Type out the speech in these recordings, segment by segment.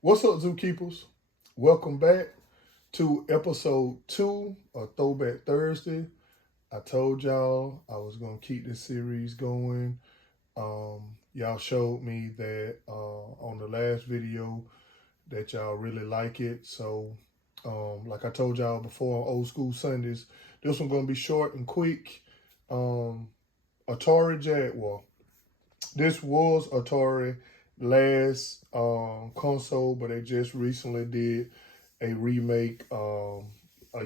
What's up, Zookeepers? Welcome back to episode 2 of Throwback Thursday. I told y'all I was going to keep this series going. Y'all showed me that on the last video that y'all really like it. So, like I told y'all before on Old School Sundays, this one's going to be short and quick. Atari Jaguar. This was Atari last console, but they just recently did a remake a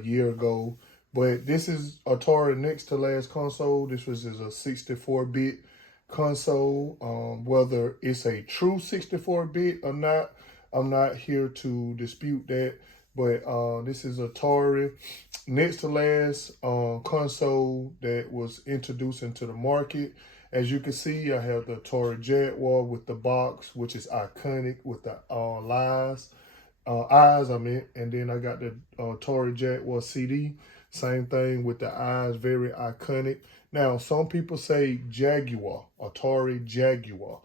year ago. But this is Atari next to last console. This was a 64-bit console. Whether it's a true 64-bit or not, I'm not here to dispute that. But this is Atari next to last console that was introduced into the market. As you can see, I have the Atari Jaguar with the box, which is iconic with the eyes, and then I got the Atari Jaguar CD. Same thing with the eyes, very iconic. Now, some people say Jaguar, Atari Jaguar.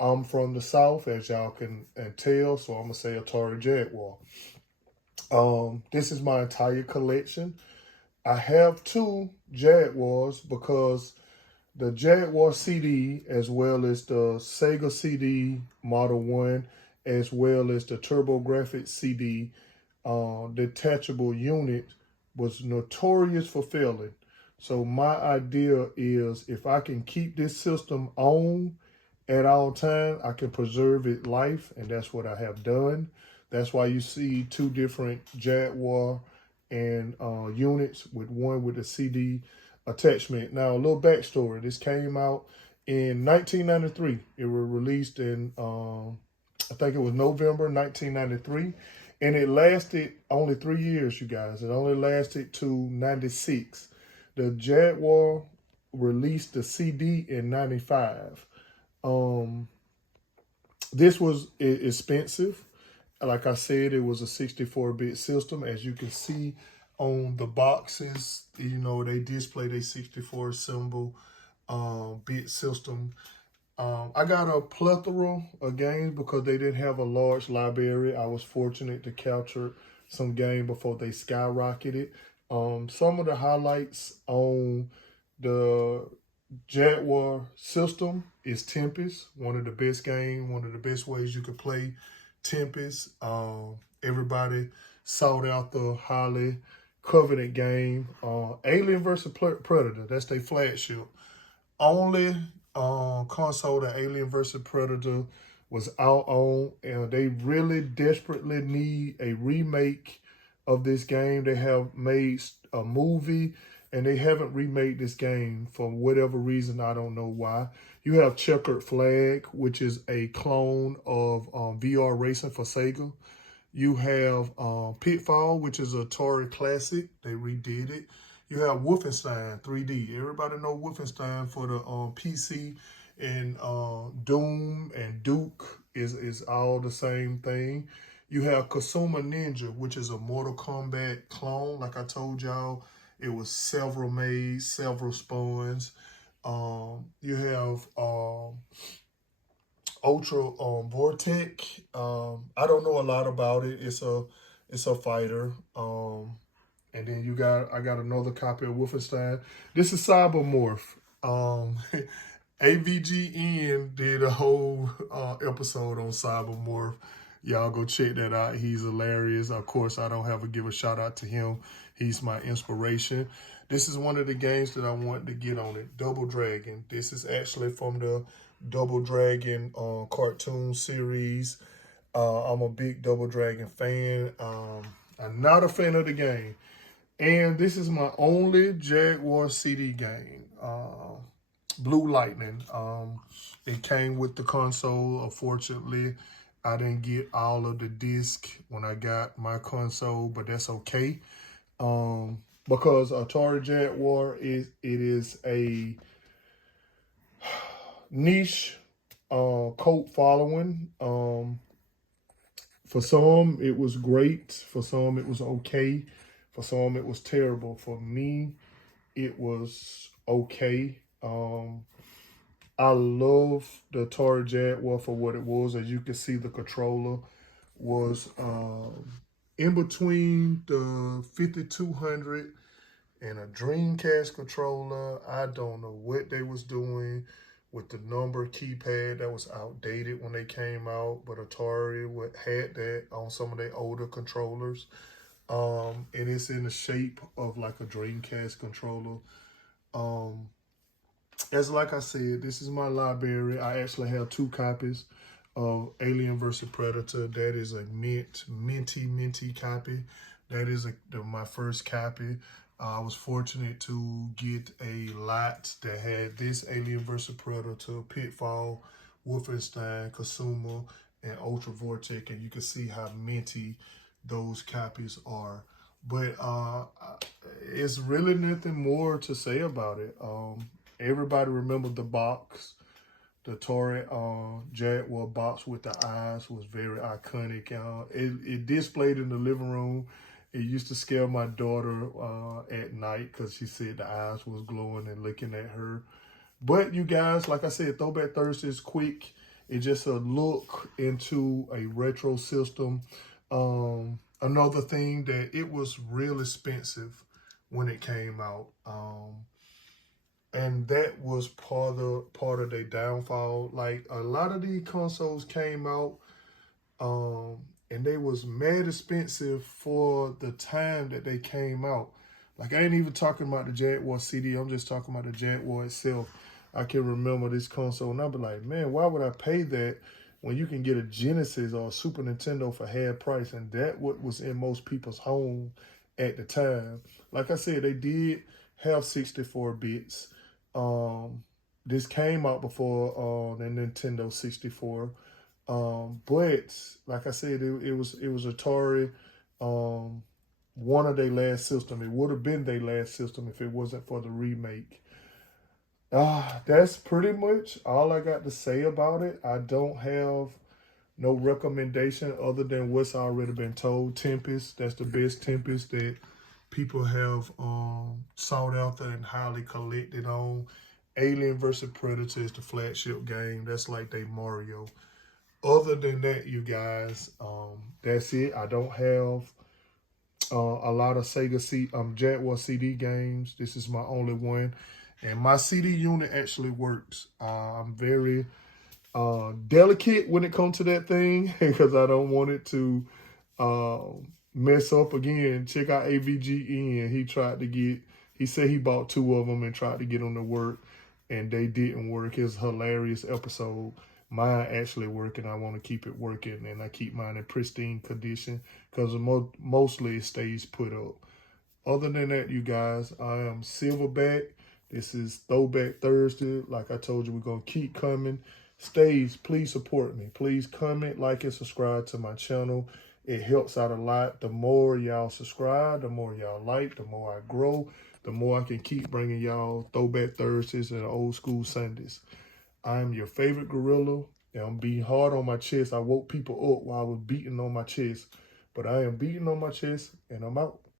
I'm from the South, as y'all can tell, so I'm gonna say Atari Jaguar. This is my entire collection. I have two Jaguars because the Jaguar CD, as well as the Sega CD Model 1, as well as the TurboGrafx CD detachable unit, was notorious for failing. So my idea is if I can keep this system on at all times, I can preserve its life, and that's what I have done. That's why you see two different Jaguar and units, with one with a CD attachment. Now, a little backstory. This came out in 1993. It was released in, I think it was November 1993. And it lasted only 3 years, you guys. It only lasted to 96. The Jaguar released the CD in 95. Um, this was expensive. Like I said, it was a 64-bit system. As you can see on the boxes, they display their 64 symbol bit system. I got a plethora of games because they didn't have a large library. I was fortunate to capture some game before they skyrocketed. Some of the highlights on the Jaguar system is Tempest, one of the best games, one of the best ways you could play Tempest. Everybody sought out the highly coveted game. Alien versus Predator, that's their flagship. Only console that Alien versus Predator was out on, and they really desperately need a remake of this game. They have made a movie, and they haven't remade this game for whatever reason. I don't know why. You have Checkered Flag, which is a clone of VR racing for Sega. You have Pitfall, which is a Atari classic. They redid it. You have Wolfenstein 3D. Everybody know Wolfenstein for the PC, and Doom and Duke is all the same thing. You have Kasuma Ninja, which is a Mortal Kombat clone. Like I told y'all, it was several made, several spawns. You have Ultra Vortec. I don't know a lot about it. It's a fighter. And then I got another copy of Wolfenstein. This is Cybermorph. Um, AVGN did a whole episode on Cybermorph. Y'all go check that out. He's hilarious. Of course, I don't have to give a shout out to him. He's my inspiration. This is one of the games that I wanted to get on it. Double Dragon. This is actually from the Double Dragon cartoon series. I'm a big Double Dragon fan. I'm not a fan of the game. And this is my only Jaguar CD game. Blue Lightning. It came with the console. Unfortunately, I didn't get all of the disc when I got my console, but that's okay. Because Atari Jaguar is a niche cult following. For some, it was great. For some, it was okay. For some, it was terrible. For me, it was okay. I love the Atari Jaguar for what it was. As you can see, the controller was in between the 5200 and a Dreamcast controller. I don't know what they was doing with the number keypad that was outdated when they came out, but Atari had that on some of their older controllers. And it's in the shape of like a Dreamcast controller. Um, as like I said, this is my library. I actually have 2 copies of Alien vs. Predator. That is a minty copy. That is my first copy. I was fortunate to get a lot that had this Alien vs. Predator, Pitfall, Wolfenstein, Consumer, and Ultra Vortex, and you can see how minty those copies are. But it's really nothing more to say about it. Everybody remember the box. The Atari Jaguar box with the eyes was very iconic. It displayed in the living room. It used to scare my daughter at night because she said the eyes was glowing and looking at her. But you guys, like I said, Throwback Thursday is quick. It's just a look into a retro system. Another thing that it was real expensive when it came out. And that was part of their downfall. Like a lot of these consoles came out, and they was mad expensive for the time that they came out. Like I ain't even talking about the Jaguar CD. I'm just talking about the Jaguar itself. I can remember this console, and I'll be like, man, why would I pay that when you can get a Genesis or a Super Nintendo for half price? And that what was in most people's home at the time. Like I said, they did have 64 bits. This came out before the Nintendo 64. But like I said, it was Atari, one of their last system. It would have been their last system if it wasn't for the remake. That's pretty much all I got to say about it. I don't have no recommendation other than what's already been told. Tempest, that's the best Tempest that people have sought after and highly collected on. Alien vs. Predator is the flagship game. That's like they Mario. Other than that, you guys, that's it. I don't have a lot of Jaguar CD games. This is my only one. And my CD unit actually works. I'm very delicate when it comes to that thing because I don't want it to mess up again. Check out AVGN. He said he bought 2 of them and tried to get them to work, and they didn't work. It's a hilarious episode. Mine actually working. I want to keep it working, and I keep mine in pristine condition because mostly it stays put up. Other than that, you guys, I am Silverback. This is Throwback Thursday. Like I told you, we're going to keep coming. Stays, please support me. Please comment, like, and subscribe to my channel. It helps out a lot. The more y'all subscribe, the more y'all like, the more I grow, the more I can keep bringing y'all Throwback Thursdays and Old School Sundays. I am your favorite gorilla, and I'm being hard on my chest. I woke people up while I was beating on my chest, but I am beating on my chest, and I'm out.